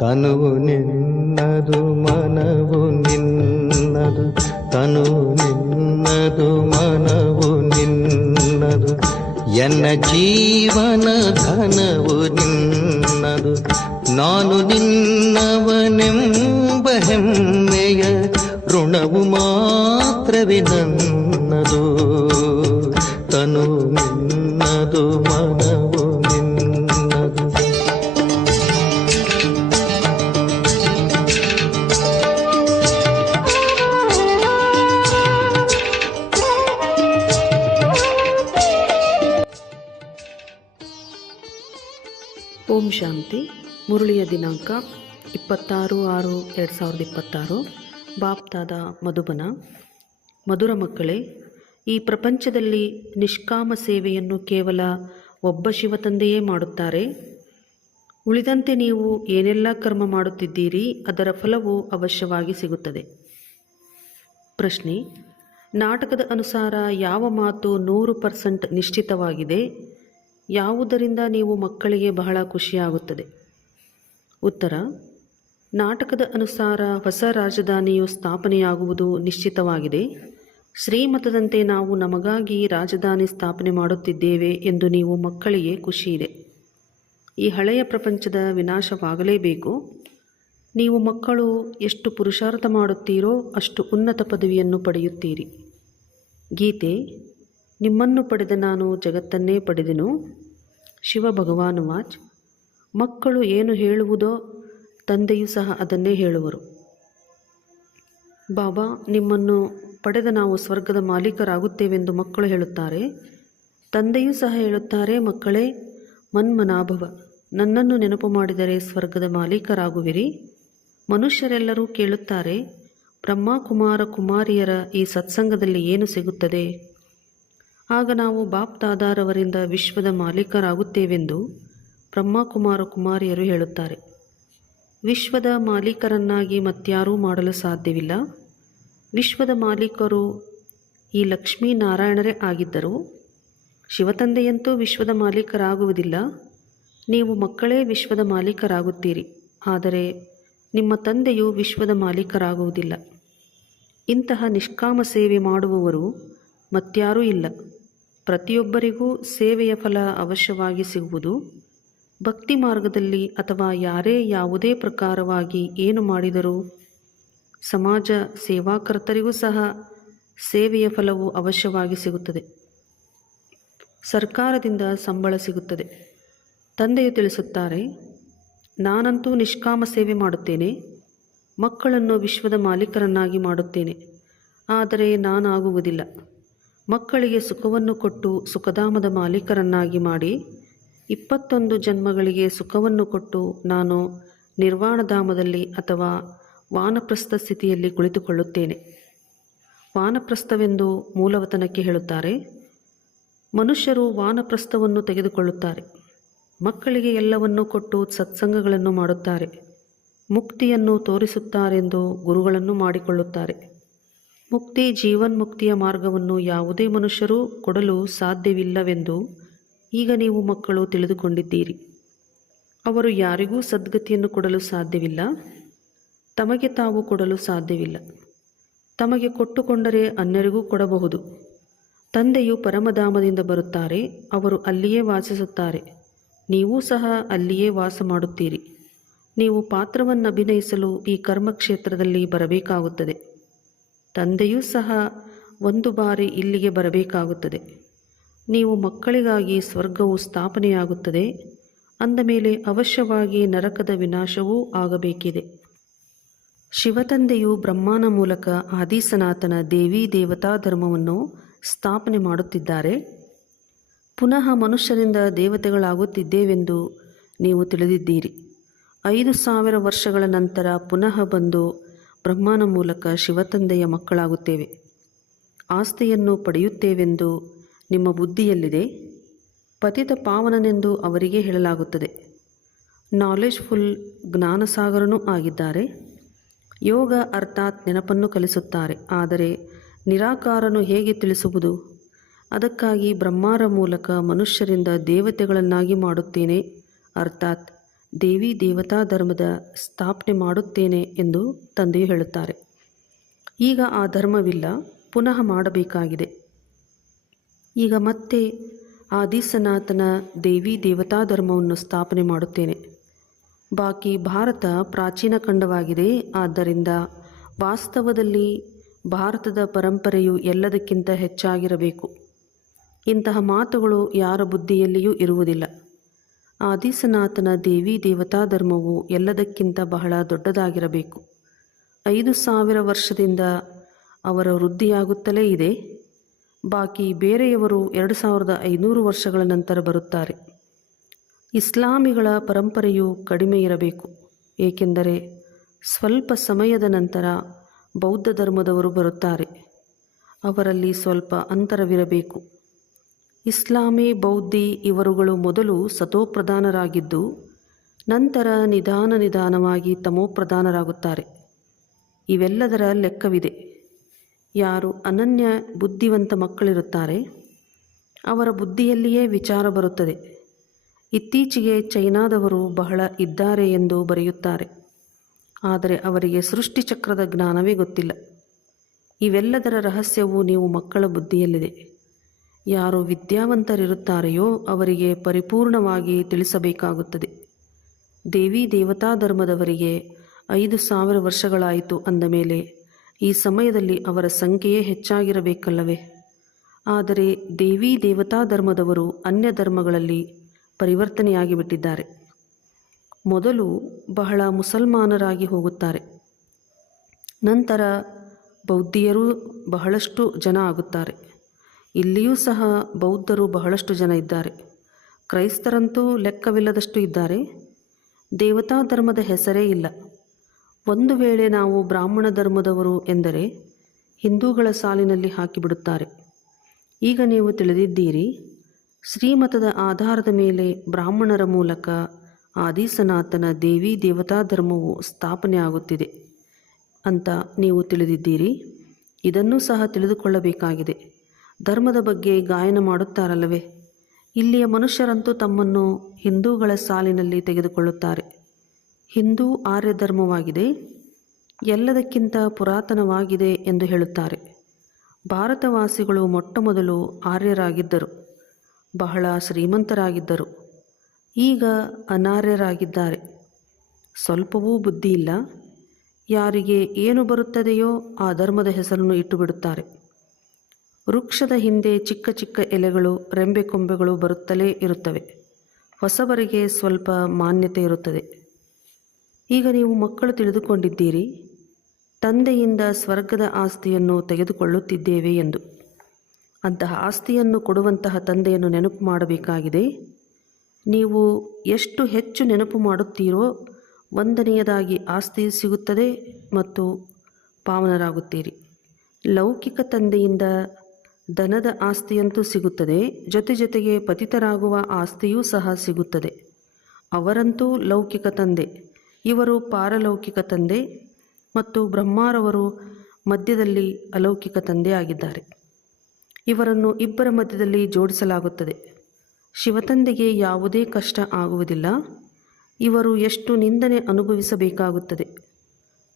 ತನುವು ನಿನ್ನದು ಮನವು ನಿನ್ನದು, ತನುವು ನಿನ್ನದು ಮನವು ನಿನ್ನದು, ಎನ್ನ ಜೀವನ ಧನವು ನಿನ್ನದು. ನಾನು ನಿನ್ನವನೆಂಬ ಹೆಮ್ಮೆಯ ಋಣವು ಮಾತ್ರವೇ ನನ್ನದು. ತನು ನಿನ್ನದು ಮನವು ನಿನ್ನದು. ಓಂ ಶಾಂತಿ. ಮುರಳಿಯ ದಿನಾಂಕ 26/6/2026. ಬಾಪ್ದಾದ ಮಧುಬನ. ಮಧುರ ಮಕ್ಕಳೇ, ಈ ಪ್ರಪಂಚದಲ್ಲಿ ನಿಷ್ಕಾಮ ಸೇವೆಯನ್ನು ಕೇವಲ ಒಬ್ಬ ಶಿವತಂದೆಯೇ ಮಾಡುತ್ತಾರೆ. ಉಳಿದಂತೆ ನೀವು ಏನೆಲ್ಲ ಕರ್ಮ ಮಾಡುತ್ತಿದ್ದೀರಿ ಅದರ ಫಲವು ಅವಶ್ಯವಾಗಿ ಸಿಗುತ್ತದೆ. ಪ್ರಶ್ನೆ: ನಾಟಕದ ಅನುಸಾರ ಯಾವ ಮಾತು 100% ನಿಶ್ಚಿತವಾಗಿದೆ? ಯಾವುದರಿಂದ ನೀವು ಮಕ್ಕಳಿಗೆ ಬಹಳ ಖುಷಿಯಾಗುತ್ತದೆ? ಉತ್ತರ: ನಾಟಕದ ಅನುಸಾರ ಹೊಸ ರಾಜಧಾನಿಯು ಸ್ಥಾಪನೆಯಾಗುವುದು ನಿಶ್ಚಿತವಾಗಿದೆ. ಶ್ರೀಮತದಂತೆ ನಾವು ನಮಗಾಗಿ ರಾಜಧಾನಿ ಸ್ಥಾಪನೆ ಮಾಡುತ್ತಿದ್ದೇವೆ ಎಂದು ನೀವು ಮಕ್ಕಳಿಗೆ ಖುಷಿಯಿದೆ. ಈ ಹಳೆಯ ಪ್ರಪಂಚದ ವಿನಾಶವಾಗಲೇಬೇಕು. ನೀವು ಮಕ್ಕಳು ಎಷ್ಟು ಪುರುಷಾರ್ಥ ಮಾಡುತ್ತೀರೋ ಅಷ್ಟು ಉನ್ನತ ಪದವಿಯನ್ನು ಪಡೆಯುತ್ತೀರಿ. ಗೀತೆ: ನಿಮ್ಮನ್ನು ಪಡೆದ ನಾನು ಜಗತ್ತನ್ನೇ ಪಡೆದೆನು. ಶಿವ ಭಗವಾನ್ ವಾಚ್: ಮಕ್ಕಳು ಏನು ಹೇಳುವುದೋ ತಂದೆಯೂ ಸಹ ಅದನ್ನೇ ಹೇಳುವರು. ಬಾಬಾ: ನಿಮ್ಮನ್ನು ಪಡೆದ ನಾವು ಸ್ವರ್ಗದ ಮಾಲೀಕರಾಗುತ್ತೇವೆಂದು ಮಕ್ಕಳು ಹೇಳುತ್ತಾರೆ. ತಂದೆಯೂ ಸಹ ಹೇಳುತ್ತಾರೆ, ಮಕ್ಕಳೇ, ಮನ್ಮನಾಭವ, ನನ್ನನ್ನು ನೆನಪು ಮಾಡಿದರೆ ಸ್ವರ್ಗದ ಮಾಲೀಕರಾಗುವಿರಿ. ಮನುಷ್ಯರೆಲ್ಲರೂ ಕೇಳುತ್ತಾರೆ, ಬ್ರಹ್ಮ ಕುಮಾರ ಕುಮಾರಿಯರ ಈ ಸತ್ಸಂಗದಲ್ಲಿ ಏನು ಸಿಗುತ್ತದೆ? ಆಗ ನಾವು ಬಾಪ್ ದಾದಾರವರಿಂದ ವಿಶ್ವದ ಮಾಲೀಕರಾಗುತ್ತೇವೆಂದು ಬ್ರಹ್ಮ ಕುಮಾರ ಕುಮಾರಿಯರು ಹೇಳುತ್ತಾರೆ. ವಿಶ್ವದ ಮಾಲೀಕರನ್ನಾಗಿ ಮತ್ಯಾರೂ ಮಾಡಲು ಸಾಧ್ಯವಿಲ್ಲ. ವಿಶ್ವದ ಮಾಲೀಕರು ಈ ಲಕ್ಷ್ಮೀನಾರಾಯಣರೇ ಆಗಿದ್ದರು. ಶಿವತಂದೆಯಂತೂ ವಿಶ್ವದ ಮಾಲೀಕರಾಗುವುದಿಲ್ಲ. ನೀವು ಮಕ್ಕಳೇ ವಿಶ್ವದ ಮಾಲೀಕರಾಗುತ್ತೀರಿ. ಆದರೆ ನಿಮ್ಮ ತಂದೆಯು ವಿಶ್ವದ ಮಾಲೀಕರಾಗುವುದಿಲ್ಲ. ಇಂತಹ ನಿಷ್ಕಾಮ ಸೇವೆ ಮಾಡುವವರು ಮತ್ಯಾರೂ ಇಲ್ಲ. ಪ್ರತಿಯೊಬ್ಬರಿಗೂ ಸೇವೆಯ ಫಲ ಅವಶ್ಯವಾಗಿ ಸಿಗುವುದು. ಭಕ್ತಿ ಮಾರ್ಗದಲ್ಲಿ ಅಥವಾ ಯಾರೇ ಯಾವುದೇ ಪ್ರಕಾರವಾಗಿ ಏನು ಮಾಡಿದರೂ ಸಮಾಜ ಸೇವಾಕರ್ತರಿಗೂ ಸಹ ಸೇವೆಯ ಫಲವು ಅವಶ್ಯವಾಗಿ ಸಿಗುತ್ತದೆ. ಸರ್ಕಾರದಿಂದ ಸಂಬಳ ಸಿಗುತ್ತದೆ. ತಂದೆಯು ತಿಳಿಸುತ್ತಾರೆ, ನಾನಂತೂ ನಿಷ್ಕಾಮ ಸೇವೆ ಮಾಡುತ್ತೇನೆ. ಮಕ್ಕಳನ್ನು ವಿಶ್ವದ ಮಾಲೀಕರನ್ನಾಗಿ ಮಾಡುತ್ತೇನೆ. ಆದರೆ ನಾನಾಗುವುದಿಲ್ಲ. ಮಕ್ಕಳಿಗೆ ಸುಖವನ್ನು ಕೊಟ್ಟು ಸುಖಧಾಮದ ಮಾಲೀಕರನ್ನಾಗಿ ಮಾಡಿ 21 ಜನ್ಮಗಳಿಗೆ ಸುಖವನ್ನು ಕೊಟ್ಟು ನಾನು ನಿರ್ವಾಣಧಾಮದಲ್ಲಿ ಅಥವಾ ವಾನಪ್ರಸ್ಥ ಸ್ಥಿತಿಯಲ್ಲಿ ಕುಳಿತುಕೊಳ್ಳುತ್ತೇನೆ. ವಾನಪ್ರಸ್ಥವೆಂದು ಮೂಲವತನಕ್ಕೆ ಹೇಳುತ್ತಾರೆ. ಮನುಷ್ಯರು ವಾನಪ್ರಸ್ಥವನ್ನು ತೆಗೆದುಕೊಳ್ಳುತ್ತಾರೆ. ಮಕ್ಕಳಿಗೆ ಎಲ್ಲವನ್ನೂ ಕೊಟ್ಟು ಸತ್ಸಂಗಗಳನ್ನು ಮಾಡುತ್ತಾರೆ. ಮುಕ್ತಿಯನ್ನು ತೋರಿಸುತ್ತಾರೆಂದು ಗುರುಗಳನ್ನು ಮಾಡಿಕೊಳ್ಳುತ್ತಾರೆ. ಮುಕ್ತಿ ಜೀವನ್ಮುಕ್ತಿಯ ಮಾರ್ಗವನ್ನು ಯಾವುದೇ ಮನುಷ್ಯರೂ ಕೊಡಲು ಸಾಧ್ಯವಿಲ್ಲವೆಂದು ಈಗ ನೀವು ಮಕ್ಕಳು ತಿಳಿದುಕೊಂಡಿದ್ದೀರಿ. ಅವರು ಯಾರಿಗೂ ಸದ್ಗತಿಯನ್ನು ಕೊಡಲು ಸಾಧ್ಯವಿಲ್ಲ. ತಮಗೆ ತಾವು ಕೊಡಲು ಸಾಧ್ಯವಿಲ್ಲ. ತಮಗೆ ಕೊಟ್ಟುಕೊಂಡರೆ ಅನ್ಯರಿಗೂ ಕೊಡಬಹುದು. ತಂದೆಯು ಪರಮಧಾಮದಿಂದ ಬರುತ್ತಾರೆ. ಅವರು ಅಲ್ಲಿಯೇ ವಾಸಿಸುತ್ತಾರೆ. ನೀವೂ ಸಹ ಅಲ್ಲಿಯೇ ವಾಸ ಮಾಡುತ್ತೀರಿ. ನೀವು ಪಾತ್ರವನ್ನು ಅಭಿನಯಿಸಲು ಈ ಕರ್ಮಕ್ಷೇತ್ರದಲ್ಲಿ ಬರಬೇಕಾಗುತ್ತದೆ. ತಂದೆಯೂ ಸಹ ಒಂದು ಬಾರಿ ಇಲ್ಲಿಗೆ ಬರಬೇಕಾಗುತ್ತದೆ. ನೀವು ಮಕ್ಕಳಿಗಾಗಿ ಸ್ವರ್ಗವು ಸ್ಥಾಪನೆಯಾಗುತ್ತದೆ. ಅಂದ ಮೇಲೆ ಅವಶ್ಯವಾಗಿ ನರಕದ ವಿನಾಶವೂ ಆಗಬೇಕಿದೆ. ಶಿವತಂದೆಯು ಬ್ರಹ್ಮನ ಮೂಲಕ ಆದಿಸನಾತನ ದೇವಿ ದೇವತಾ ಧರ್ಮವನ್ನು ಸ್ಥಾಪನೆ ಮಾಡುತ್ತಿದ್ದಾರೆ. ಪುನಃ ಮನುಷ್ಯರಿಂದ ದೇವತೆಗಳಾಗುತ್ತಿದ್ದೇವೆಂದು ನೀವು ತಿಳಿದಿದ್ದೀರಿ. 5000 ವರ್ಷಗಳ ನಂತರ ಪುನಃ ಬಂದು ಬ್ರಹ್ಮನ ಮೂಲಕ ಶಿವತಂದೆಯ ಮಕ್ಕಳಾಗುತ್ತೇವೆ. ಆಸ್ತಿಯನ್ನು ಪಡೆಯುತ್ತೇವೆಂದು ನಿಮ್ಮ ಬುದ್ಧಿಯಲ್ಲಿದೆ. ಪತಿತ ಪಾವನನೆಂದು ಅವರಿಗೆ ಹೇಳಲಾಗುತ್ತದೆ. ನಾಲೆಜ್ಫುಲ್ ಜ್ಞಾನಸಾಗರನೂ ಆಗಿದ್ದಾರೆ. ಯೋಗ ಅರ್ಥಾತ್ ನೆನಪನ್ನು ಕಲಿಸುತ್ತಾರೆ. ಆದರೆ ನಿರಾಕಾರನು ಹೇಗೆ ತಿಳಿಸುವುದು? ಅದಕ್ಕಾಗಿ ಬ್ರಹ್ಮರ ಮೂಲಕ ಮನುಷ್ಯರಿಂದ ದೇವತೆಗಳನ್ನಾಗಿ ಮಾಡುತ್ತೇನೆ. ಅರ್ಥಾತ್ ದೇವಿ ದೇವತಾ ಧರ್ಮದ ಸ್ಥಾಪನೆ ಮಾಡುತ್ತೇನೆ ಎಂದು ತಂದೆಯು ಹೇಳುತ್ತಾರೆ. ಈಗ ಆ ಧರ್ಮವಿಲ್ಲ, ಪುನಃ ಮಾಡಬೇಕಾಗಿದೆ. ಈಗ ಮತ್ತೆ ಆದಿಸನಾತನ ದೇವಿ ದೇವತಾ ಧರ್ಮವನ್ನು ಸ್ಥಾಪನೆ ಮಾಡುತ್ತೇನೆ. ಬಾಕಿ ಭಾರತ ಪ್ರಾಚೀನ ಖಂಡವಾಗಿದೆ. ಆದ್ದರಿಂದ ವಾಸ್ತವದಲ್ಲಿ ಭಾರತದ ಪರಂಪರೆಯು ಎಲ್ಲದಕ್ಕಿಂತ ಹೆಚ್ಚಾಗಿರಬೇಕು. ಇಂತಹ ಮಾತುಗಳು ಯಾರ ಬುದ್ಧಿಯಲ್ಲಿಯೂ ಇರುವುದಿಲ್ಲ. ಆದಿಸನಾತನ ದೇವಿ ದೇವತಾ ಧರ್ಮವು ಎಲ್ಲದಕ್ಕಿಂತ ಬಹಳ ದೊಡ್ಡದಾಗಿರಬೇಕು. 5000 ವರ್ಷದಿಂದ ಅವರ ವೃದ್ಧಿಯಾಗುತ್ತಲೇ ಇದೆ. ಬಾಕಿ ಬೇರೆಯವರು 2500 ವರ್ಷಗಳ ನಂತರ ಬರುತ್ತಾರೆ. ಇಸ್ಲಾಮಿಗಳ ಪರಂಪರೆಯು ಕಡಿಮೆ ಇರಬೇಕು, ಏಕೆಂದರೆ ಸ್ವಲ್ಪ ಸಮಯದ ನಂತರ ಬೌದ್ಧ ಧರ್ಮದವರು ಬರುತ್ತಾರೆ. ಅವರಲ್ಲಿ ಸ್ವಲ್ಪ ಅಂತರವಿರಬೇಕು. ಇಸ್ಲಾಮಿ, ಬೌದ್ಧಿ ಇವರುಗಳು ಮೊದಲು ಸತೋಪ್ರಧಾನರಾಗಿದ್ದು ನಂತರ ನಿಧಾನವಾಗಿ ತಮೋಪ್ರಧಾನರಾಗುತ್ತಾರೆ. ಇವೆಲ್ಲದರ ಲೆಕ್ಕವಿದೆ. ಯಾರು ಅನನ್ಯ ಬುದ್ಧಿವಂತ ಮಕ್ಕಳಿರುತ್ತಾರೆ ಅವರ ಬುದ್ಧಿಯಲ್ಲಿಯೇ ವಿಚಾರ ಬರುತ್ತದೆ. ಇತ್ತೀಚೆಗೆ ಚೈನಾದವರು ಬಹಳ ಇದ್ದಾರೆ ಎಂದು ಬರೆಯುತ್ತಾರೆ, ಆದರೆ ಅವರಿಗೆ ಸೃಷ್ಟಿಚಕ್ರದ ಜ್ಞಾನವೇ ಗೊತ್ತಿಲ್ಲ. ಇವೆಲ್ಲದರ ರಹಸ್ಯವು ನೀವು ಮಕ್ಕಳ ಬುದ್ಧಿಯಲ್ಲಿದೆ. ಯಾರು ವಿದ್ಯಾವಂತರಿರುತ್ತಾರೆಯೋ ಅವರಿಗೆ ಪರಿಪೂರ್ಣವಾಗಿ ತಿಳಿಸಬೇಕಾಗುತ್ತದೆ. ದೇವಿ ದೇವತಾ ಧರ್ಮದವರಿಗೆ 5000 ವರ್ಷಗಳಾಯಿತು ಅಂದ ಮೇಲೆ ಈ ಸಮಯದಲ್ಲಿ ಅವರ ಸಂಖ್ಯೆಯೇ ಹೆಚ್ಚಾಗಿರಬೇಕಲ್ಲವೇ? ಆದರೆ ದೇವಿ ದೇವತಾ ಧರ್ಮದವರು ಅನ್ಯ ಧರ್ಮಗಳಲ್ಲಿ ಪರಿವರ್ತನೆಯಾಗಿ ಬಿಟ್ಟಿದ್ದಾರೆ. ಮೊದಲು ಬಹಳ ಮುಸಲ್ಮಾನರಾಗಿ ಹೋಗುತ್ತಾರೆ, ನಂತರ ಬೌದ್ಧಿಯರು ಬಹಳಷ್ಟು ಜನ ಆಗುತ್ತಾರೆ. ಇಲ್ಲಿಯೂ ಸಹ ಬೌದ್ಧರು ಬಹಳಷ್ಟು ಜನ ಇದ್ದಾರೆ. ಕ್ರೈಸ್ತರಂತೂ ಲೆಕ್ಕವಿಲ್ಲದಷ್ಟು ಇದ್ದಾರೆ. ದೇವತಾ ಧರ್ಮದ ಹೆಸರೇ ಇಲ್ಲ. ಒಂದು ವೇಳೆ ನಾವು ಬ್ರಾಹ್ಮಣ ಧರ್ಮದವರು ಎಂದರೆ ಹಿಂದೂಗಳ ಸಾಲಿನಲ್ಲಿ ಹಾಕಿಬಿಡುತ್ತಾರೆ. ಈಗ ನೀವು ತಿಳಿದಿದ್ದೀರಿ, ಶ್ರೀಮತದ ಆಧಾರದ ಮೇಲೆ ಬ್ರಾಹ್ಮಣರ ಮೂಲಕ ಆದಿಸನಾತನ ದೇವಿ ದೇವತಾ ಧರ್ಮವು ಸ್ಥಾಪನೆ ಆಗುತ್ತಿದೆ ಅಂತ ನೀವು ತಿಳಿದಿದ್ದೀರಿ. ಇದನ್ನೂ ಸಹ ತಿಳಿದುಕೊಳ್ಳಬೇಕಾಗಿದೆ. ಧರ್ಮದ ಬಗ್ಗೆ ಗಾಯನ ಮಾಡುತ್ತಾರಲ್ಲವೇ? ಇಲ್ಲಿಯ ಮನುಷ್ಯರಂತೂ ತಮ್ಮನ್ನು ಹಿಂದೂಗಳ ಸಾಲಿನಲ್ಲಿ ತೆಗೆದುಕೊಳ್ಳುತ್ತಾರೆ. ಹಿಂದೂ ಆರ್ಯ ಧರ್ಮವಾಗಿದೆ, ಎಲ್ಲದಕ್ಕಿಂತ ಪುರಾತನವಾಗಿದೆ ಎಂದು ಹೇಳುತ್ತಾರೆ. ಭಾರತವಾಸಿಗಳು ಮೊಟ್ಟಮೊದಲು ಆರ್ಯರಾಗಿದ್ದರು, ಬಹಳ ಶ್ರೀಮಂತರಾಗಿದ್ದರು. ಈಗ ಅನಾರ್ಯರಾಗಿದ್ದಾರೆ. ಸ್ವಲ್ಪವೂ ಬುದ್ಧಿ ಇಲ್ಲ. ಯಾರಿಗೆ ಏನು ಬರುತ್ತದೆಯೋ ಆ ಧರ್ಮದ ಹೆಸರನ್ನು ಇಟ್ಟುಬಿಡುತ್ತಾರೆ. ವೃಕ್ಷದ ಹಿಂದೆ ಚಿಕ್ಕ ಚಿಕ್ಕ ಎಲೆಗಳು, ರೆಂಬೆ ಕೊಂಬೆಗಳು ಬರುತ್ತಲೇ ಇರುತ್ತವೆ. ಹೊಸಬರಿಗೆ ಸ್ವಲ್ಪ ಮಾನ್ಯತೆ ಇರುತ್ತದೆ. ಈಗ ನೀವು ಮಕ್ಕಳು ತಿಳಿದುಕೊಂಡಿದ್ದೀರಿ, ತಂದೆಯಿಂದ ಸ್ವರ್ಗದ ಆಸ್ತಿಯನ್ನು ತೆಗೆದುಕೊಳ್ಳುತ್ತಿದ್ದೇವೆ ಎಂದು. ಅಂತಹ ಆಸ್ತಿಯನ್ನು ಕೊಡುವಂತಹ ತಂದೆಯನ್ನು ನೆನಪು ಮಾಡಬೇಕಾಗಿದೆ. ನೀವು ಎಷ್ಟು ಹೆಚ್ಚು ನೆನಪು ಮಾಡುತ್ತೀರೋ ಒಂದನೆಯದಾಗಿ ಆಸ್ತಿ ಸಿಗುತ್ತದೆ ಮತ್ತು ಪಾವನರಾಗುತ್ತೀರಿ. ಲೌಕಿಕ ತಂದೆಯಿಂದ ಧನದ ಆಸ್ತಿಯಂತೂ ಸಿಗುತ್ತದೆ, ಜೊತೆಗೆ ಪತಿತರಾಗುವ ಆಸ್ತಿಯೂ ಸಹ ಸಿಗುತ್ತದೆ. ಅವರಂತೂ ಲೌಕಿಕ ತಂದೆ, ಇವರು ಪಾರಲೌಕಿಕ ತಂದೆ ಮತ್ತು ಬ್ರಹ್ಮಾರವರು ಮಧ್ಯದಲ್ಲಿ ಅಲೌಕಿಕ ತಂದೆ ಆಗಿದ್ದಾರೆ. ಇವರನ್ನು ಇಬ್ಬರ ಮಧ್ಯದಲ್ಲಿ ಜೋಡಿಸಲಾಗುತ್ತದೆ. ಶಿವತಂದೆಗೆ ಯಾವುದೇ ಕಷ್ಟ ಆಗುವುದಿಲ್ಲ. ಇವರು ಎಷ್ಟು ನಿಂದನೆ ಅನುಭವಿಸಬೇಕಾಗುತ್ತದೆ.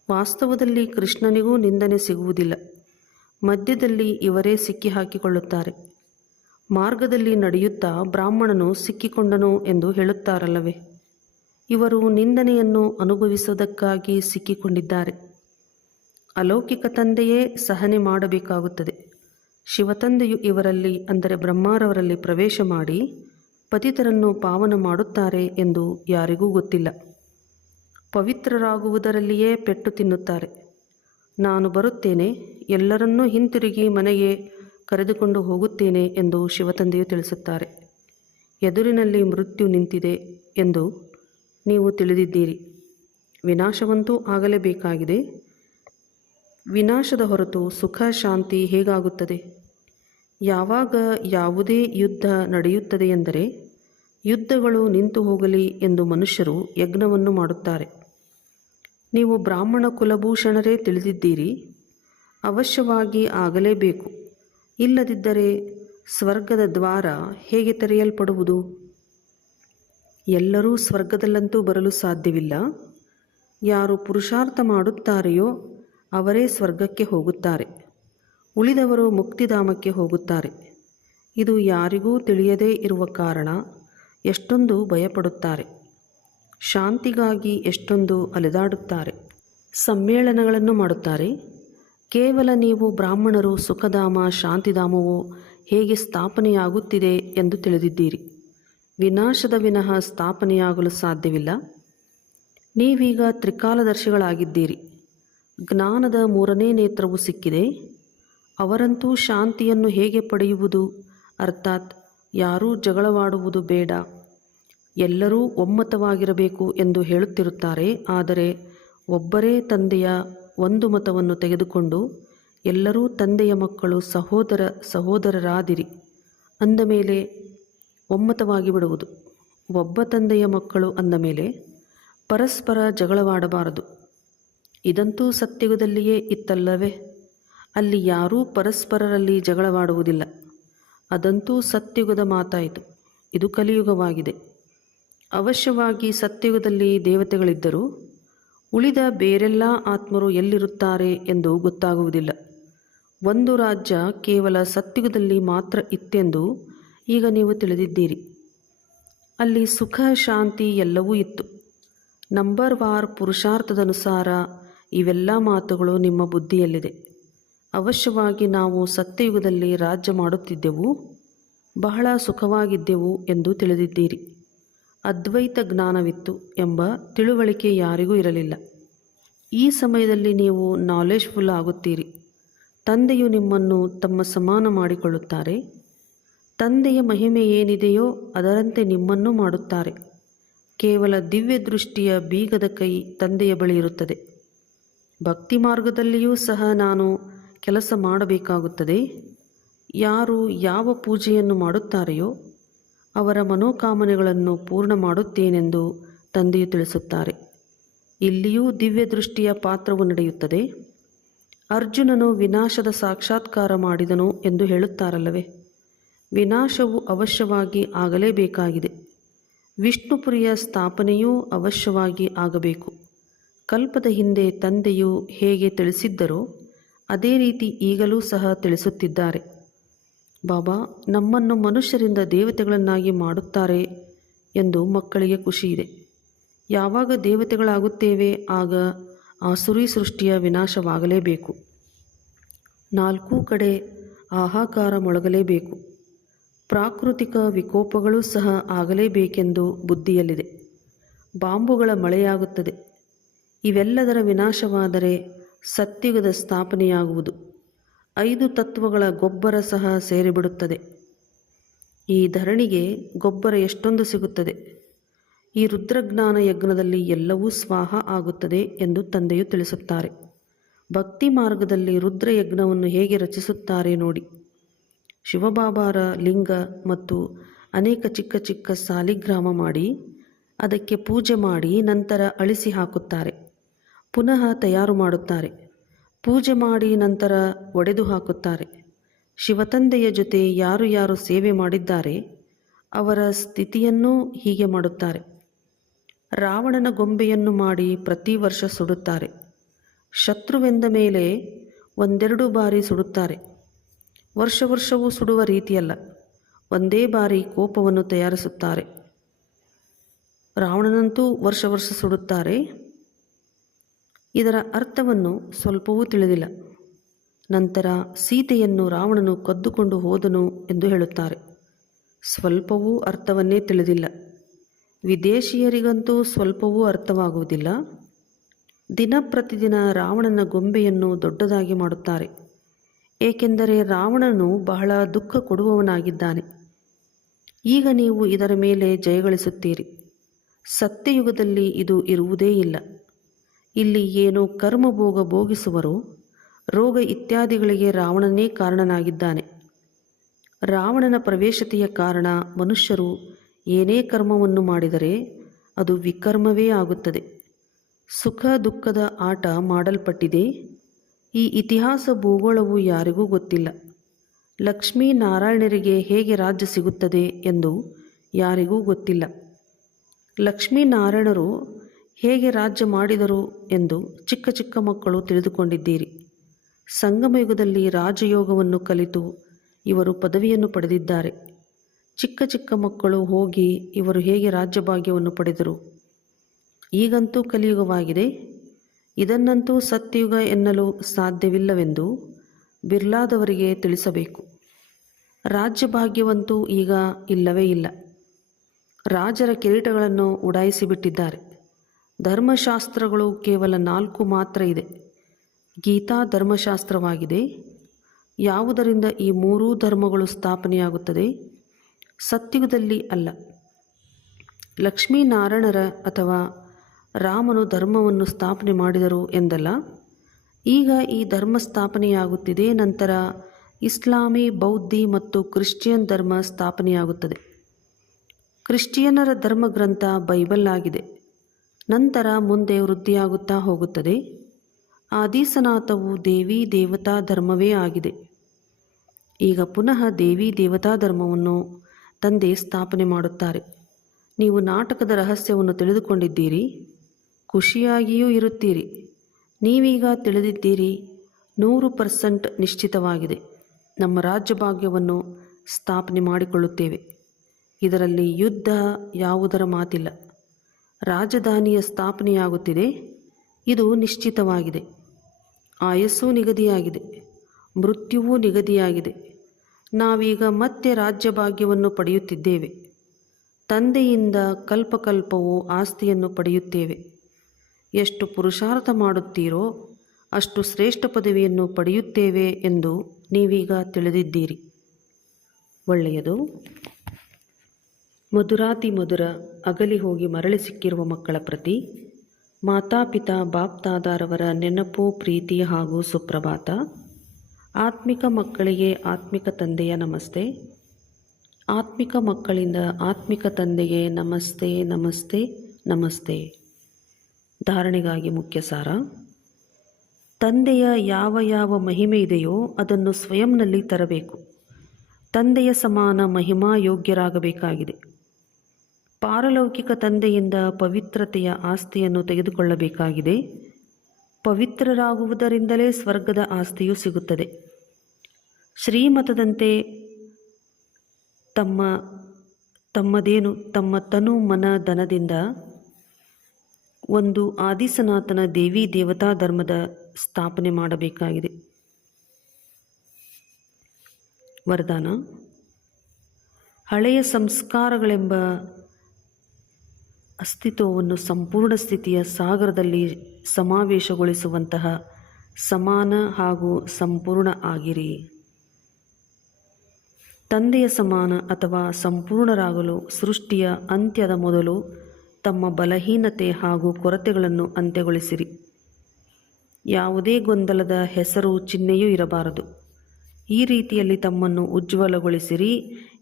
ವಾಸ್ತವದಲ್ಲಿ ಕೃಷ್ಣನಿಗೂ ನಿಂದನೆ ಸಿಗುವುದಿಲ್ಲ. ಮಧ್ಯದಲ್ಲಿ ಇವರೇ ಸಿಕ್ಕಿ ಹಾಕಿಕೊಳ್ಳುತ್ತಾರೆ. ಮಾರ್ಗದಲ್ಲಿ ನಡೆಯುತ್ತಾ ಬ್ರಾಹ್ಮಣನು ಸಿಕ್ಕಿಕೊಂಡನು ಎಂದು ಹೇಳುತ್ತಾರಲ್ಲವೇ? ಇವರು ನಿಂದನೆಯನ್ನು ಅನುಭವಿಸುವುದಕ್ಕಾಗಿ ಸಿಕ್ಕಿಕೊಂಡಿದ್ದಾರೆ. ಅಲೌಕಿಕ ತಂದೆಯೇ ಸಹನೆ ಮಾಡಬೇಕಾಗುತ್ತದೆ. ಶಿವತಂದೆಯು ಇವರಲ್ಲಿ ಅಂದರೆ ಬ್ರಹ್ಮಾರವರಲ್ಲಿ ಪ್ರವೇಶ ಮಾಡಿ ಪತಿತರನ್ನು ಪಾವನ ಮಾಡುತ್ತಾರೆ ಎಂದು ಯಾರಿಗೂ ಗೊತ್ತಿಲ್ಲ. ಪವಿತ್ರರಾಗುವುದರಲ್ಲಿಯೇ ಪೆಟ್ಟು ತಿನ್ನುತ್ತಾರೆ. ನಾನು ಬರುತ್ತೇನೆ, ಎಲ್ಲರನ್ನೂ ಹಿಂತಿರುಗಿ ಮನೆಗೆ ಕರೆದುಕೊಂಡು ಹೋಗುತ್ತೇನೆ ಎಂದು ಶಿವತಂದೆಯು ತಿಳಿಸುತ್ತಾರೆ. ಎದುರಿನಲ್ಲಿ ಮೃತ್ಯು ನಿಂತಿದೆ ಎಂದು ನೀವು ತಿಳಿದಿದ್ದೀರಿ. ವಿನಾಶವಂತೂ ಆಗಲೇಬೇಕಾಗಿದೆ. ವಿನಾಶದ ಹೊರತು ಸುಖ ಶಾಂತಿ ಹೇಗಾಗುತ್ತದೆ? ಯಾವಾಗ ಯಾವುದೇ ಯುದ್ಧ ನಡೆಯುತ್ತದೆ ಎಂದರೆ ಯುದ್ಧಗಳು ನಿಂತು ಹೋಗಲಿ ಎಂದು ಮನುಷ್ಯರು ಯಜ್ಞವನ್ನು ಮಾಡುತ್ತಾರೆ. ನೀವು ಬ್ರಾಹ್ಮಣ ಕುಲಭೂಷಣರೇ ತಿಳಿದಿದ್ದೀರಿ. ಅವಶ್ಯವಾಗಿ ಆಗಲೇಬೇಕು. ಇಲ್ಲದಿದ್ದರೆ ಸ್ವರ್ಗದ ದ್ವಾರ ಹೇಗೆ ತೆರೆಯಲ್ಪಡುವುದು? ಎಲ್ಲರೂ ಸ್ವರ್ಗದಲ್ಲಂತೂ ಬರಲು ಸಾಧ್ಯವಿಲ್ಲ. ಯಾರು ಪುರುಷಾರ್ಥ ಮಾಡುತ್ತಾರೆಯೋ ಅವರೇ ಸ್ವರ್ಗಕ್ಕೆ ಹೋಗುತ್ತಾರೆ, ಉಳಿದವರು ಮುಕ್ತಿಧಾಮಕ್ಕೆ ಹೋಗುತ್ತಾರೆ. ಇದು ಯಾರಿಗೂ ತಿಳಿಯದೇ ಇರುವ ಕಾರಣ ಎಷ್ಟೊಂದು ಭಯಪಡುತ್ತಾರೆ, ಶಾಂತಿಗಾಗಿ ಎಷ್ಟೊಂದು ಅಲೆದಾಡುತ್ತಾರೆ, ಸಮ್ಮೇಳನಗಳನ್ನು ಮಾಡುತ್ತಾರೆ. ಕೇವಲ ನೀವು ಬ್ರಾಹ್ಮಣರು ಸುಖಧಾಮ ಶಾಂತಿಧಾಮವು ಹೇಗೆ ಸ್ಥಾಪನೆಯಾಗುತ್ತಿದೆ ಎಂದು ತಿಳಿದಿದ್ದೀರಿ. ವಿನಾಶದ ವಿನಃ ಸ್ಥಾಪನೆಯಾಗಲು ಸಾಧ್ಯವಿಲ್ಲ. ನೀವೀಗ ತ್ರಿಕಾಲದರ್ಶಿಗಳಾಗಿದ್ದೀರಿ. ಜ್ಞಾನದ ಮೂರನೇ ನೇತ್ರವು ಸಿಕ್ಕಿದೆ. ಅವರಂತೂ ಶಾಂತಿಯನ್ನು ಹೇಗೆ ಪಡೆಯುವುದು, ಅರ್ಥಾತ್ ಯಾರೂ ಜಗಳವಾಡುವುದು ಬೇಡ, ಎಲ್ಲರೂ ಒಮ್ಮತವಾಗಿರಬೇಕು ಎಂದು ಹೇಳುತ್ತಿರುತ್ತಾರೆ. ಆದರೆ ಒಬ್ಬರೇ ತಂದೆಯ ಒಂದು ಮತವನ್ನು ತೆಗೆದುಕೊಂಡು ಎಲ್ಲರೂ ತಂದೆಯ ಮಕ್ಕಳು ಸಹೋದರರಾದಿರಿ ಅಂದ ಮೇಲೆ ಒಮ್ಮತವಾಗಿ ಬಿಡುವುದು. ಒಬ್ಬ ತಂದೆಯ ಮಕ್ಕಳು ಅಂದ ಮೇಲೆ ಪರಸ್ಪರ ಜಗಳವಾಡಬಾರದು. ಇದಂತೂ ಸತ್ಯುಗದಲ್ಲಿಯೇ ಇತ್ತಲ್ಲವೇ? ಅಲ್ಲಿ ಯಾರೂ ಪರಸ್ಪರರಲ್ಲಿ ಜಗಳವಾಡುವುದಿಲ್ಲ. ಅದಂತೂ ಸತ್ಯುಗದ ಮಾತಾಯಿತು. ಇದು ಕಲಿಯುಗವಾಗಿದೆ. ಅವಶ್ಯವಾಗಿ ಸತ್ಯುಗದಲ್ಲಿ ದೇವತೆಗಳಿದ್ದರೂ ಉಳಿದ ಬೇರೆಲ್ಲ ಆತ್ಮರು ಎಲ್ಲಿರುತ್ತಾರೆ ಎಂದು ಗೊತ್ತಾಗುವುದಿಲ್ಲ. ಒಂದು ರಾಜ್ಯ ಕೇವಲ ಸತ್ಯುಗದಲ್ಲಿ ಮಾತ್ರ ಇತ್ತೆಂದು ಈಗ ನೀವು ತಿಳಿದಿದ್ದೀರಿ. ಅಲ್ಲಿ ಸುಖ ಶಾಂತಿ ಎಲ್ಲವೂ ಇತ್ತು. ನಂಬರ್ ವಾರ್ ಪುರುಷಾರ್ಥದನುಸಾರ ಇವೆಲ್ಲ ಮಾತುಗಳು ನಿಮ್ಮ ಬುದ್ಧಿಯಲ್ಲಿದೆ. ಅವಶ್ಯವಾಗಿ ನಾವು ಸತ್ಯಯುಗದಲ್ಲಿ ರಾಜ್ಯ ಮಾಡುತ್ತಿದ್ದೆವು, ಬಹಳ ಸುಖವಾಗಿದ್ದೆವು ಎಂದು ತಿಳಿದಿದ್ದೀರಿ. ಅದ್ವೈತ ಜ್ಞಾನವಿತ್ತು ಎಂಬ ತಿಳುವಳಿಕೆ ಯಾರಿಗೂ ಇರಲಿಲ್ಲ. ಈ ಸಮಯದಲ್ಲಿ ನೀವು ನಾಲೆಜ್ಫುಲ್ ಆಗುತ್ತೀರಿ. ತಂದೆಯು ನಿಮ್ಮನ್ನು ತಮ್ಮ ಸಮಾನ ಮಾಡಿಕೊಳ್ಳುತ್ತಾರೆ. ತಂದೆಯ ಮಹಿಮೆ ಏನಿದೆಯೋ ಅದರಂತೆ ನಿಮ್ಮನ್ನು ಮಾಡುತ್ತಾರೆ. ಕೇವಲ ದಿವ್ಯ ದೃಷ್ಟಿಯ ಬೀಗದ ಕೈ ತಂದೆಯ ಬಳಿ ಇರುತ್ತದೆ. ಭಕ್ತಿ ಮಾರ್ಗದಲ್ಲಿಯೂ ಸಹ ನಾನು ಕೆಲಸ ಮಾಡಬೇಕಾಗುತ್ತದೆ. ಯಾರು ಯಾವ ಪೂಜೆಯನ್ನು ಮಾಡುತ್ತಾರೆಯೋ ಅವರ ಮನೋಕಾಮನೆಗಳನ್ನು ಪೂರ್ಣ ಮಾಡುತ್ತೇನೆಂದು ತಂದೆಯು ತಿಳಿಸುತ್ತಾರೆ. ಇಲ್ಲಿಯೂ ದಿವ್ಯ ದೃಷ್ಟಿಯ ಪಾತ್ರವು ನಡೆಯುತ್ತದೆ. ಅರ್ಜುನನು ವಿನಾಶದ ಸಾಕ್ಷಾತ್ಕಾರ ಮಾಡಿದನು ಎಂದು ಹೇಳುತ್ತಾರಲ್ಲವೇ? ವಿನಾಶವು ಅವಶ್ಯವಾಗಿ ಆಗಲೇಬೇಕಾಗಿದೆ. ವಿಷ್ಣುಪುರಿಯ ಸ್ಥಾಪನೆಯೂ ಅವಶ್ಯವಾಗಿ ಆಗಬೇಕು. ಕಲ್ಪದ ಹಿಂದೆ ತಂದೆಯು ಹೇಗೆ ತಿಳಿಸಿದ್ದರೋ ಅದೇ ರೀತಿ ಈಗಲೂ ಸಹ ತಿಳಿಸುತ್ತಿದ್ದಾರೆ. ಬಾಬಾ ನಮ್ಮನ್ನು ಮನುಷ್ಯರಿಂದ ದೇವತೆಗಳನ್ನಾಗಿ ಮಾಡುತ್ತಾರೆ ಎಂದು ಮಕ್ಕಳಿಗೆ ಖುಷಿಯಿದೆ. ಯಾವಾಗ ದೇವತೆಗಳಾಗುತ್ತೇವೆ ಆಗ ಆಸುರಿ ಸೃಷ್ಟಿಯ ವಿನಾಶವಾಗಲೇಬೇಕು. ನಾಲ್ಕೂ ಕಡೆ ಹಾಹಾಕಾರ ಮೊಳಗಲೇಬೇಕು. ಪ್ರಾಕೃತಿಕ ವಿಕೋಪಗಳೂ ಸಹ ಆಗಲೇಬೇಕೆಂದು ಬುದ್ಧಿಯಲ್ಲಿದೆ. ಬಾಂಬುಗಳ ಮಳೆಯಾಗುತ್ತದೆ. ಇವೆಲ್ಲದರ ವಿನಾಶವಾದರೆ ಸತ್ಯುಗದ ಸ್ಥಾಪನೆಯಾಗುವುದು. 5 ತತ್ವಗಳ ಗೊಬ್ಬರ ಸಹ ಸೇರಿಬಿಡುತ್ತದೆ. ಈ ಧರಣಿಗೆ ಗೊಬ್ಬರ ಎಷ್ಟೊಂದು ಸಿಗುತ್ತದೆ. ಈ ರುದ್ರಜ್ಞಾನ ಯಜ್ಞದಲ್ಲಿ ಎಲ್ಲವೂ ಸ್ವಾಹ ಆಗುತ್ತದೆ ಎಂದು ತಂದೆಯು ತಿಳಿಸುತ್ತಾರೆ. ಭಕ್ತಿ ಮಾರ್ಗದಲ್ಲಿ ರುದ್ರಯಜ್ಞವನ್ನು ಹೇಗೆ ರಚಿಸುತ್ತಾರೆ ನೋಡಿ. ಶಿವಬಾಬಾರ ಲಿಂಗ ಮತ್ತು ಅನೇಕ ಚಿಕ್ಕ ಚಿಕ್ಕ ಸಾಲಿಗ್ರಾಮ ಮಾಡಿ ಅದಕ್ಕೆ ಪೂಜೆ ಮಾಡಿ ನಂತರ ಅಳಿಸಿ ಹಾಕುತ್ತಾರೆ. ಪುನಃ ತಯಾರು ಮಾಡುತ್ತಾರೆ. ಪೂಜೆ ಮಾಡಿ ನಂತರ ಒಡೆದು ಹಾಕುತ್ತಾರೆ. ಶಿವತಂದೆಯ ಜೊತೆ ಯಾರು ಯಾರು ಸೇವೆ ಮಾಡಿದ್ದಾರೆ ಅವರ ಸ್ಥಿತಿಯನ್ನೂ ಹೀಗೆ ಮಾಡುತ್ತಾರೆ. ರಾವಣನ ಗೊಂಬೆಯನ್ನು ಮಾಡಿ ಪ್ರತಿ ವರ್ಷ ಸುಡುತ್ತಾರೆ. ಶತ್ರುವೆಂದ ಮೇಲೆ 1-2 ಬಾರಿ ಸುಡುತ್ತಾರೆ. ವರ್ಷವೂ ಸುಡುವ ರೀತಿಯಲ್ಲ, ಒಂದೇ ಬಾರಿ ಕೋಪವನ್ನು ತಯಾರಿಸುತ್ತಾರೆ. ರಾವಣನಂತೂ ವರ್ಷ ಸುಡುತ್ತಾರೆ. ಇದರ ಅರ್ಥವನ್ನು ಸ್ವಲ್ಪವೂ ತಿಳಿದಿಲ್ಲ. ನಂತರ ಸೀತೆಯನ್ನು ರಾವಣನು ಕದ್ದುಕೊಂಡು ಹೋದನು ಎಂದು ಹೇಳುತ್ತಾರೆ. ಸ್ವಲ್ಪವೂ ಅರ್ಥವನ್ನೇ ತಿಳಿದಿಲ್ಲ. ವಿದೇಶಿಯರಿಗಂತೂ ಸ್ವಲ್ಪವೂ ಅರ್ಥವಾಗುವುದಿಲ್ಲ. ಪ್ರತಿದಿನ ರಾವಣನ ಗೊಂಬೆಯನ್ನು ದೊಡ್ಡದಾಗಿ ಮಾಡುತ್ತಾರೆ. ಏಕೆಂದರೆ ರಾವಣನು ಬಹಳ ದುಃಖ ಕೊಡುವವನಾಗಿದ್ದಾನೆ. ಈಗ ನೀವು ಇದರ ಮೇಲೆ ಜಯಗಳಿಸುತ್ತೀರಿ. ಸತ್ಯಯುಗದಲ್ಲಿ ಇದು ಇರುವುದೇ ಇಲ್ಲ. ಇಲ್ಲಿ ಏನು ಕರ್ಮಭೋಗ ಭೋಗಿಸುವರೋ ರೋಗ ಇತ್ಯಾದಿಗಳಿಗೆ ರಾವಣನೇ ಕಾರಣನಾಗಿದ್ದಾನೆ. ರಾವಣನ ಪ್ರವೇಶತೆಯ ಕಾರಣ ಮನುಷ್ಯರು ಏನೇ ಕರ್ಮವನ್ನು ಮಾಡಿದರೆ ಅದು ವಿಕರ್ಮವೇ ಆಗುತ್ತದೆ. ಸುಖ ದುಃಖದ ಆಟ ಮಾಡಲ್ಪಟ್ಟಿದೆ. ಈ ಇತಿಹಾಸ ಭೂಗೋಳವು ಯಾರಿಗೂ ಗೊತ್ತಿಲ್ಲ. ಲಕ್ಷ್ಮೀನಾರಾಯಣರಿಗೆ ಹೇಗೆ ರಾಜ್ಯ ಸಿಗುತ್ತದೆ ಎಂದು ಯಾರಿಗೂ ಗೊತ್ತಿಲ್ಲ. ಲಕ್ಷ್ಮೀನಾರಾಯಣರು ಹೇಗೆ ರಾಜ್ಯ ಮಾಡಿದರು ಎಂದು ಚಿಕ್ಕ ಚಿಕ್ಕ ಮಕ್ಕಳು ತಿಳಿದುಕೊಂಡಿದ್ದೀರಿ. ಸಂಗಮಯುಗದಲ್ಲಿ ರಾಜಯೋಗವನ್ನು ಕಲಿತು ಇವರು ಪದವಿಯನ್ನು ಪಡೆದಿದ್ದಾರೆ. ಚಿಕ್ಕ ಚಿಕ್ಕ ಮಕ್ಕಳು ಹೋಗಿ ಇವರು ಹೇಗೆ ರಾಜ್ಯಭಾಗ್ಯವನ್ನು ಪಡೆದರು. ಈಗಂತೂ ಕಲಿಯುಗವಾಗಿದೆ, ಇದನ್ನಂತೂ ಸತ್ಯಯುಗ ಎನ್ನಲು ಸಾಧ್ಯವಿಲ್ಲವೆಂದು ಬಿರ್ಲಾದವರಿಗೆ ತಿಳಿಸಬೇಕು. ರಾಜ್ಯಭಾಗ್ಯವಂತೂ ಈಗ ಇಲ್ಲವೇ ಇಲ್ಲ. ರಾಜರ ಕಿರೀಟಗಳನ್ನು ಉಡಾಯಿಸಿಬಿಟ್ಟಿದ್ದಾರೆ. ಧರ್ಮಶಾಸ್ತ್ರಗಳು ಕೇವಲ 4 ಮಾತ್ರ ಇದೆ. ಗೀತಾ ಧರ್ಮಶಾಸ್ತ್ರವಾಗಿದೆ. ಯಾವುದರಿಂದ ಈ 3 ಧರ್ಮಗಳು ಸ್ಥಾಪನೆಯಾಗುತ್ತದೆ? ಸತ್ಯುಗದಲ್ಲಿ ಅಲ್ಲ. ಲಕ್ಷ್ಮೀನಾರಾಯಣರ ಅಥವಾ ರಾಮನು ಧರ್ಮವನ್ನು ಸ್ಥಾಪನೆ ಮಾಡಿದರು ಎಂದಲ್ಲ. ಈಗ ಈ ಧರ್ಮ ಸ್ಥಾಪನೆಯಾಗುತ್ತಿದೆ. ನಂತರ ಇಸ್ಲಾಮಿ, ಬೌದ್ಧಿ ಮತ್ತು ಕ್ರಿಶ್ಚಿಯನ್ ಧರ್ಮ ಸ್ಥಾಪನೆಯಾಗುತ್ತದೆ. ಕ್ರಿಶ್ಚಿಯನ್ನರ ಧರ್ಮಗ್ರಂಥ ಬೈಬಲ್ ಆಗಿದೆ. ನಂತರ ಮುಂದೆ ವೃದ್ಧಿಯಾಗುತ್ತಾ ಹೋಗುತ್ತದೆ. ಆದಿಸನಾಥವು ದೇವಿ ದೇವತಾ ಧರ್ಮವೇ ಆಗಿದೆ. ಈಗ ಪುನಃ ದೇವಿ ದೇವತಾ ಧರ್ಮವನ್ನು ತಂದೆ ಸ್ಥಾಪನೆ ಮಾಡುತ್ತಾರೆ. ನೀವು ನಾಟಕದ ರಹಸ್ಯವನ್ನು ತಿಳಿದುಕೊಂಡಿದ್ದೀರಿ, ಖುಷಿಯಾಗಿಯೂ ಇರುತ್ತೀರಿ. ನೀವೀಗ ತಿಳಿದಿದ್ದೀರಿ, 100% ನಿಶ್ಚಿತವಾಗಿದೆ. ನಮ್ಮ ರಾಜ್ಯಭಾಗ್ಯವನ್ನು ಸ್ಥಾಪನೆ ಮಾಡಿಕೊಳ್ಳುತ್ತೇವೆ. ಇದರಲ್ಲಿ ಯುದ್ಧ ಯಾವುದರ ಮಾತಿಲ್ಲ. ರಾಜಧಾನಿಯ ಸ್ಥಾಪನೆಯಾಗುತ್ತಿದೆ, ಇದು ನಿಶ್ಚಿತವಾಗಿದೆ. ಆಯಸ್ಸು ನಿಗದಿಯಾಗಿದೆ, ಮೃತ್ಯುವೂ ನಿಗದಿಯಾಗಿದೆ. ನಾವೀಗ ಮತ್ತೆ ರಾಜ್ಯಭಾಗ್ಯವನ್ನು ಪಡೆಯುತ್ತಿದ್ದೇವೆ. ತಂದೆಯಿಂದ ಕಲ್ಪಕಲ್ಪವು ಆಸ್ತಿಯನ್ನು ಪಡೆಯುತ್ತೇವೆ. ಎಷ್ಟು ಪುರುಷಾರ್ಥ ಮಾಡುತ್ತೀರೋ ಅಷ್ಟು ಶ್ರೇಷ್ಠ ಪದವಿಯನ್ನು ಪಡೆಯುತ್ತೇವೆ ಎಂದು ನೀವೀಗ ತಿಳಿದಿದ್ದೀರಿ. ಒಳ್ಳೆಯದು. ಮಧುರಾತಿ ಮಧುರ ಅಗಲಿ ಹೋಗಿ ಮರಳಿ ಸಿಕ್ಕಿರುವ ಮಕ್ಕಳ ಪ್ರತಿ ಮಾತಾಪಿತಾ ಬಾಪ್ದಾದಾರವರ ನೆನಪು, ಪ್ರೀತಿ ಹಾಗೂ ಸುಪ್ರಭಾತ. ಆತ್ಮಿಕ ಮಕ್ಕಳಿಗೆ ಆತ್ಮಿಕ ತಂದೆಯ ನಮಸ್ತೆ. ಆತ್ಮಿಕ ಮಕ್ಕಳಿಂದ ಆತ್ಮಿಕ ತಂದೆಗೆ ನಮಸ್ತೆ ನಮಸ್ತೆ ನಮಸ್ತೆ. ಧಾರಣೆಗಾಗಿ ಮುಖ್ಯ ಸಾರ. ತಂದೆಯ ಯಾವ ಯಾವ ಮಹಿಮೆ ಇದೆಯೋ ಅದನ್ನು ಸ್ವಯಂನಲ್ಲಿ ತರಬೇಕು. ತಂದೆಯ ಸಮಾನ ಮಹಿಮಾ ಯೋಗ್ಯರಾಗಬೇಕಾಗಿದೆ. ಪಾರಲೌಕಿಕ ತಂದೆಯಿಂದ ಪವಿತ್ರತೆಯ ಆಸ್ತಿಯನ್ನು ತೆಗೆದುಕೊಳ್ಳಬೇಕಾಗಿದೆ. ಪವಿತ್ರರಾಗುವುದರಿಂದಲೇ ಸ್ವರ್ಗದ ಆಸ್ತಿಯು ಸಿಗುತ್ತದೆ. ಶ್ರೀಮತದಂತೆ ತಮ್ಮ ತನು ಮನ ಧನದಿಂದ ಒಂದು ಆದಿಸನಾತನ ದೇವಿ ದೇವತಾ ಧರ್ಮದ ಸ್ಥಾಪನೆ ಮಾಡಬೇಕಾಗಿದೆ. ವರದಾನ. ಹಳೆಯ ಸಂಸ್ಕಾರಗಳೆಂಬ ಅಸ್ತಿತ್ವವನ್ನು ಸಂಪೂರ್ಣ ಸ್ಥಿತಿಯ ಸಾಗರದಲ್ಲಿ ಸಮಾವೇಶಗೊಳಿಸುವಂತಹ ಸಮಾನ ಹಾಗೂ ಸಂಪೂರ್ಣ ಆಗಿರಿ. ತಂದೆಯ ಸಮಾನ ಅಥವಾ ಸಂಪೂರ್ಣರಾಗಲು ಸೃಷ್ಟಿಯ ಅಂತ್ಯದ ಮೊದಲು ತಮ್ಮ ಬಲಹೀನತೆ ಹಾಗೂ ಕೊರತೆಗಳನ್ನು ಅಂತ್ಯಗೊಳಿಸಿರಿ. ಯಾವುದೇ ಗೊಂದಲದ ಹೆಸರು ಚಿಹ್ನೆಯೂ ಇರಬಾರದು. ಈ ರೀತಿಯಲ್ಲಿ ತಮ್ಮನ್ನು ಉಜ್ವಲಗೊಳಿಸಿರಿ.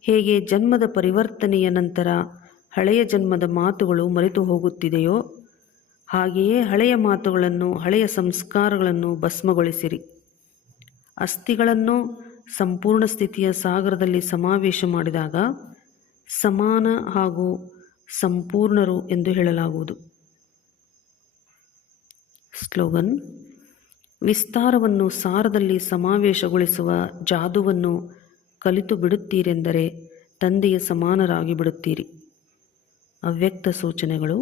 ಹೇಗೆ ಜನ್ಮದ ಪರಿವರ್ತನೆಯ ನಂತರ ಹಳೆಯ ಜನ್ಮದ ಮಾತುಗಳು ಮರೆತು ಹೋಗುತ್ತಿದೆಯೋ ಹಾಗೆಯೇ ಹಳೆಯ ಮಾತುಗಳನ್ನು, ಹಳೆಯ ಸಂಸ್ಕಾರಗಳನ್ನು ಭಸ್ಮಗೊಳಿಸಿರಿ. ಅಸ್ಥಿಗಳನ್ನು ಸಂಪೂರ್ಣ ಸ್ಥಿತಿಯ ಸಾಗರದಲ್ಲಿ ಸಮಾವೇಶ ಮಾಡಿದಾಗ ಸಮಾನ ಹಾಗೂ ಸಂಪೂರ್ಣರು ಎಂದು ಹೇಳಲಾಗುವುದು. ಸ್ಲೋಗನ್. ವಿಸ್ತಾರವನ್ನು ಸಾರದಲ್ಲಿ ಸಮಾವೇಶಗೊಳಿಸುವ ಜಾದುವನ್ನು ಕಲಿತು ಬಿಡುತ್ತೀರೆಂದರೆ ತಂದೆಯ ಸಮಾನರಾಗಿ ಬಿಡುತ್ತೀರಿ. ಅವ್ಯಕ್ತ ಸೂಚನೆಗಳು.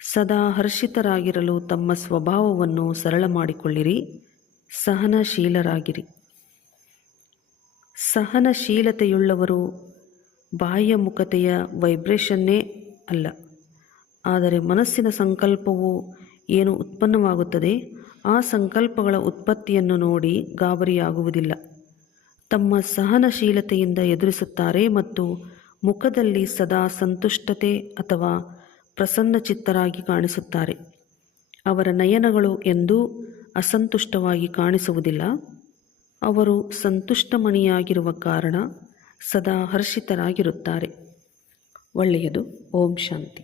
ಸದಾ ಹರ್ಷಿತರಾಗಿರಲು ತಮ್ಮ ಸ್ವಭಾವವನ್ನು ಸರಳ ಮಾಡಿಕೊಳ್ಳಿರಿ. ಸಹನಶೀಲರಾಗಿರಿ. ಸಹನಶೀಲತೆಯುಳ್ಳವರು ಬಾಹ್ಯ ಮುಖತೆಯ ವೈಬ್ರೇಷನ್ನೇ ಅಲ್ಲ, ಆದರೆ ಮನಸ್ಸಿನ ಸಂಕಲ್ಪವು ಏನು ಉತ್ಪನ್ನವಾಗುತ್ತದೆ ಆ ಸಂಕಲ್ಪಗಳ ಉತ್ಪತ್ತಿಯನ್ನು ನೋಡಿ ಗಾಬರಿಯಾಗುವುದಿಲ್ಲ. ತಮ್ಮ ಸಹನಶೀಲತೆಯಿಂದ ಎದುರಿಸುತ್ತಾರೆ ಮತ್ತು ಮುಖದಲ್ಲಿ ಸದಾ ಸಂತುಷ್ಟತೆ ಅಥವಾ ಪ್ರಸನ್ನಚಿತ್ತರಾಗಿ ಕಾಣಿಸುತ್ತಾರೆ. ಅವರ ನಯನಗಳು ಎಂದೂ ಅಸಂತುಷ್ಟವಾಗಿ ಕಾಣಿಸುವುದಿಲ್ಲ. ಅವರು ಸಂತುಷ್ಟಮಣಿಯಾಗಿರುವ ಕಾರಣ ಸದಾ ಹರ್ಷಿತರಾಗಿರುತ್ತಾರೆ. ಒಳ್ಳೆಯದು. ಓಂ ಶಾಂತಿ.